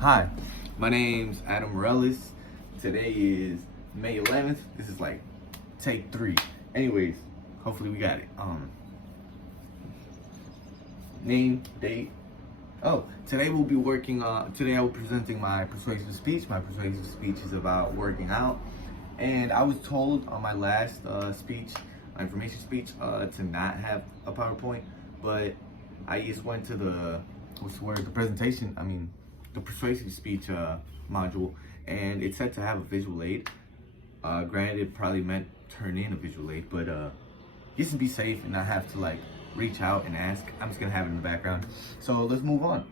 Hi, my name's Adam Morellis. Today is May 11th. This is like take 3. Anyways, hopefully we got it. Name, date. Oh, today we'll be working on, today I will be presenting my persuasive speech. My persuasive speech is about working out. And I was told on my last speech, my information speech, to not have a PowerPoint, but I just went to the, the presentation, the persuasive speech module, and it said to have a visual aid. Granted, it probably meant turn in a visual aid, but just to be safe and not have to like reach out and ask, I'm just gonna have it in the background. So let's move on.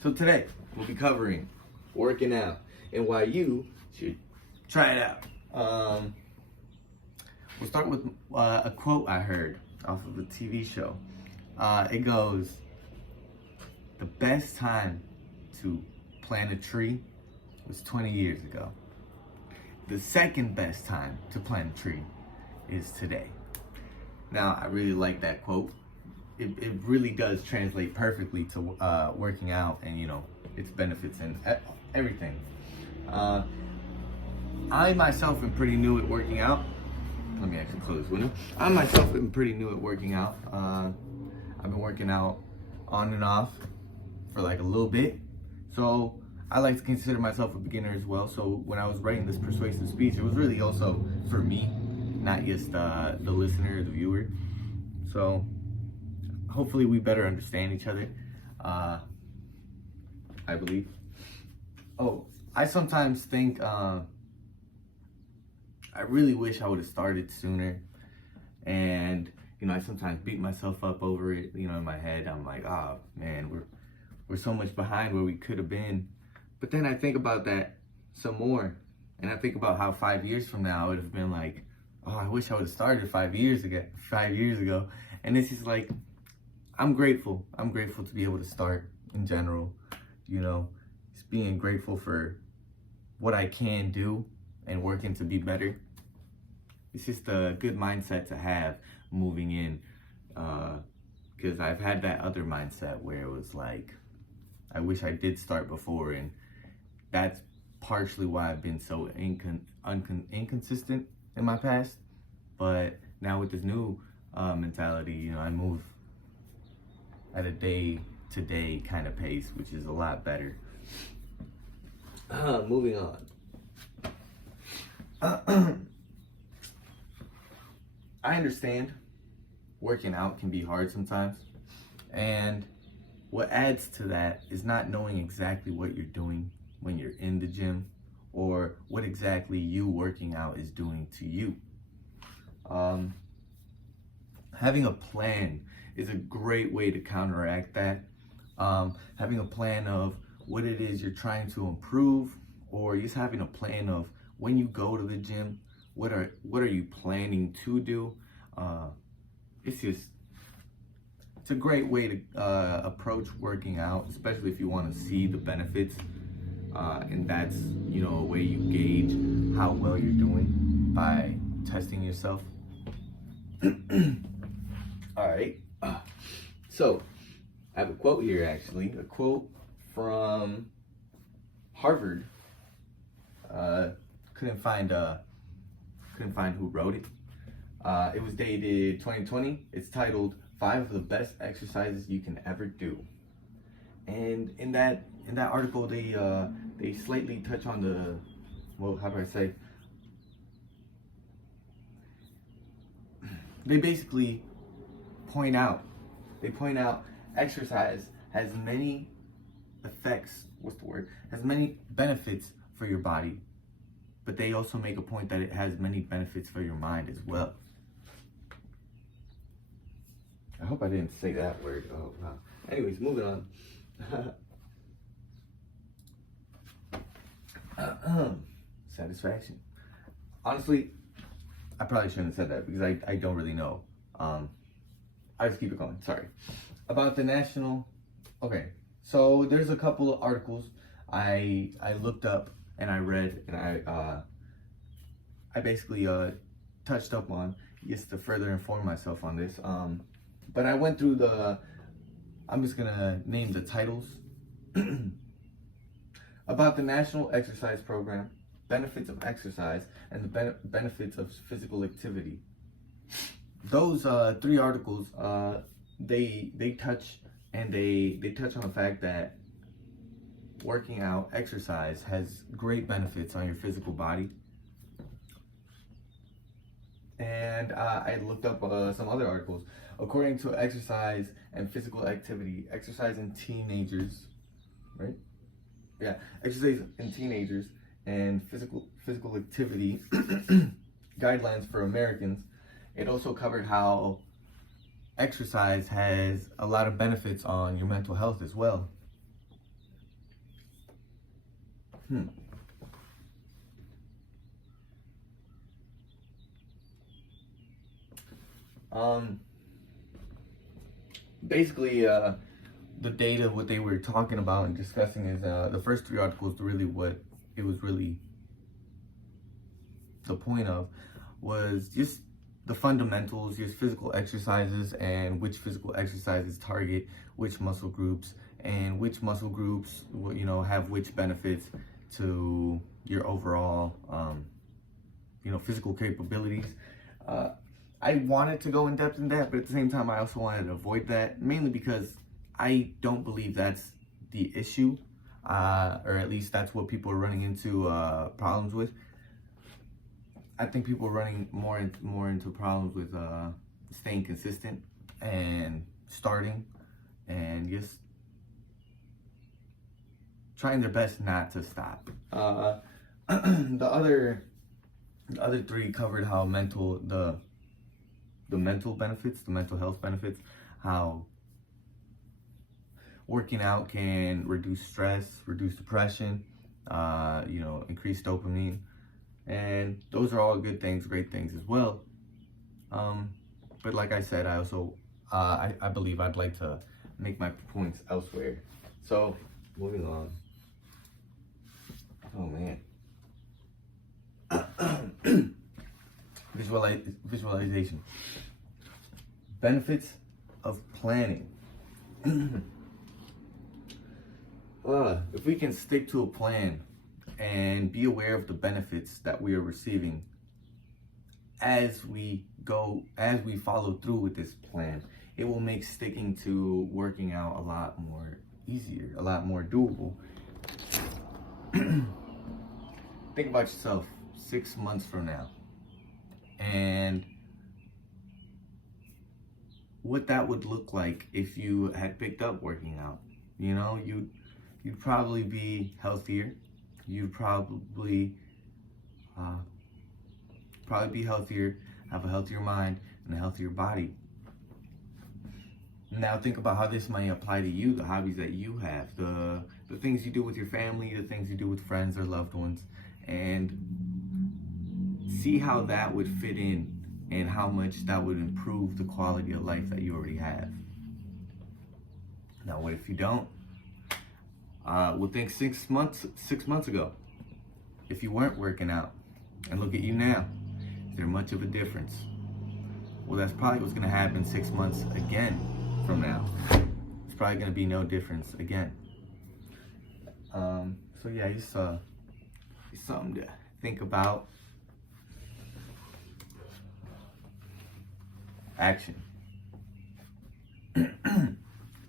So today we'll be covering working out and why you should try it out. We'll start with a quote I heard off of a TV show. It goes, "The best time to plant a tree was 20 years ago. The second best time to plant a tree is today." Now, I really like that quote. It really does translate perfectly to working out and, its benefits and everything. I myself am pretty new at working out. Let me actually close this window. I myself am pretty new at working out. I've been working out on and off for like a little bit. So I like to consider myself a beginner as well. So when I was writing this persuasive speech, it was really also for me, not just the listener or the viewer. So hopefully we better understand each other, I believe. Oh, I sometimes think, I really wish I would have started sooner. And, I sometimes beat myself up over it, in my head. I'm like, oh man, we're so much behind where we could have been. But then I think about that some more. And I think about how 5 years from now, I would have been like, oh, I wish I would have started 5 years ago. And it's just like, I'm grateful. I'm grateful to be able to start in general, just being grateful for what I can do and working to be better. It's just a good mindset to have moving in, because I've had that other mindset where it was like, I wish I did start before, and that's partially why I've been so inconsistent in my past. But now with this new mentality, I move at a day-to-day kind of pace, which is a lot better. Moving on. I understand working out can be hard sometimes, and what adds to that is not knowing exactly what you're doing when you're in the gym, or what exactly you working out is doing to you. Having a plan is a great way to counteract that. Having a plan of what it is you're trying to improve, or just having a plan of when you go to the gym, what are you planning to do? It's a great way to approach working out, especially if you want to see the benefits, and that's a way you gauge how well you're doing by testing yourself. All right, so I have a quote here, actually, a quote from Harvard. Couldn't find who wrote it. It was dated 2020. It's titled 5 of the Best Exercises You Can Ever Do. And in that article, they slightly touch on they basically point out exercise has many effects, has many benefits for your body, but they also make a point that it has many benefits for your mind as well. I hope I didn't say that word. Oh, wow. Anyways, moving on. Satisfaction. Honestly, I probably shouldn't have said that because I don't really know. I just keep it going. Sorry. About the national. Okay, so there's a couple of articles I looked up and I read, and I basically touched up on just to further inform myself on this. But I went through I'm just gonna name the titles about the National Exercise Program, benefits of exercise, and the benefits of physical activity. Those three articles, they touch on the fact that working out, exercise, has great benefits on your physical body. And I looked up some other articles. According to exercise and physical activity, exercise in teenagers, right? Yeah, exercise in teenagers and physical activity guidelines for Americans. It also covered how exercise has a lot of benefits on your mental health as well. Basically, the data, what they were talking about and discussing is the first three articles, really what it was really the point of was just the fundamentals, just physical exercises and which physical exercises target which muscle groups and which muscle groups, you know, have which benefits to your overall, you know, physical capabilities. I wanted to go in depth in that, but at the same time, I also wanted to avoid that, mainly because I don't believe that's the issue, or at least that's what people are running into problems with. I think people are running more into problems with staying consistent and starting and just trying their best not to stop. The other three covered how the mental benefits, the mental health benefits, how working out can reduce stress, reduce depression, you know, increase dopamine, and those are all good things, great things as well. But like I said, I also I believe I'd like to make my points elsewhere. So moving on. Oh man. Visualization. Benefits of planning. If we can stick to a plan and be aware of the benefits that we are receiving as we follow through with this plan, it will make sticking to working out a lot more easier, a lot more doable. Think about yourself 6 months from now and what that would look like if you had picked up working out. You know, you'd probably be healthier. You'd probably be healthier, have a healthier mind and a healthier body. Now think about how this might apply to you, the hobbies that you have, the things you do with your family, the things you do with friends or loved ones, and see how that would fit in and how much that would improve the quality of life that you already have. Now, what if you don't? We'll think 6 months ago, if you weren't working out, and look at you now. Is there much of a difference? Well, that's probably what's gonna happen 6 months again from now. It's probably gonna be no difference again. So yeah, it's something to think about. Action.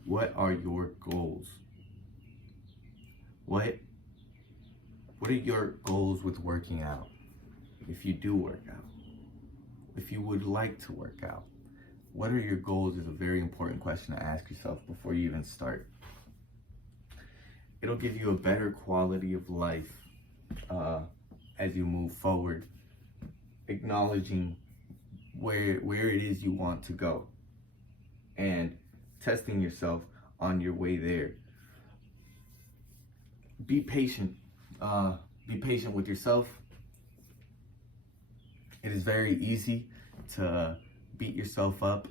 What are your goals? What are your goals with working out? If you do work out, if you would like to work out, what are your goals is a very important question to ask yourself before you even start. It'll give you a better quality of life as you move forward, acknowledging where it is you want to go and testing yourself on your way there. Be patient. Be patient with yourself. It is very easy to beat yourself up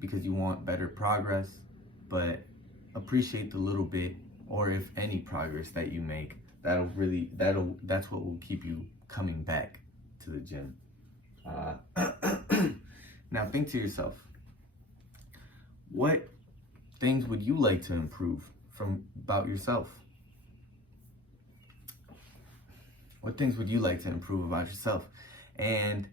because you want better progress, but appreciate the little bit, or if any progress that you make. That's what will keep you coming back to the gym. Now think to yourself, what things would you like to improve about yourself? What things would you like to improve about yourself? And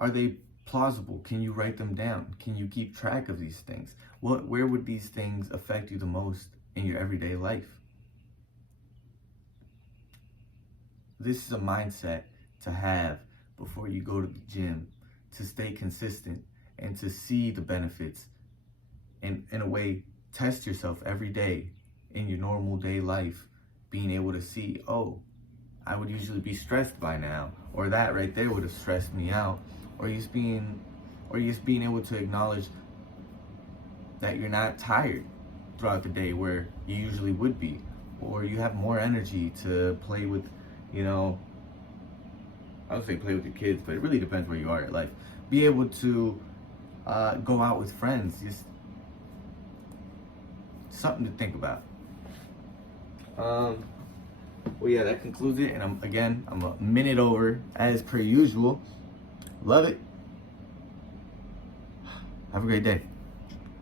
are they plausible? Can you write them down? Can you keep track of these things? Where would these things affect you the most in your everyday life? This is a mindset to have before you go to the gym, to stay consistent and to see the benefits, and in a way test yourself every day in your normal day life, being able to see, oh, I would usually be stressed by now, or that right there would have stressed me out, or just being able to acknowledge that you're not tired throughout the day where you usually would be, or you have more energy to play with, I would say play with your kids, but it really depends where you are in life. Be able to go out with friends, just something to think about. Well, yeah, that concludes it. And I'm a minute over as per usual. Love it. Have a great day.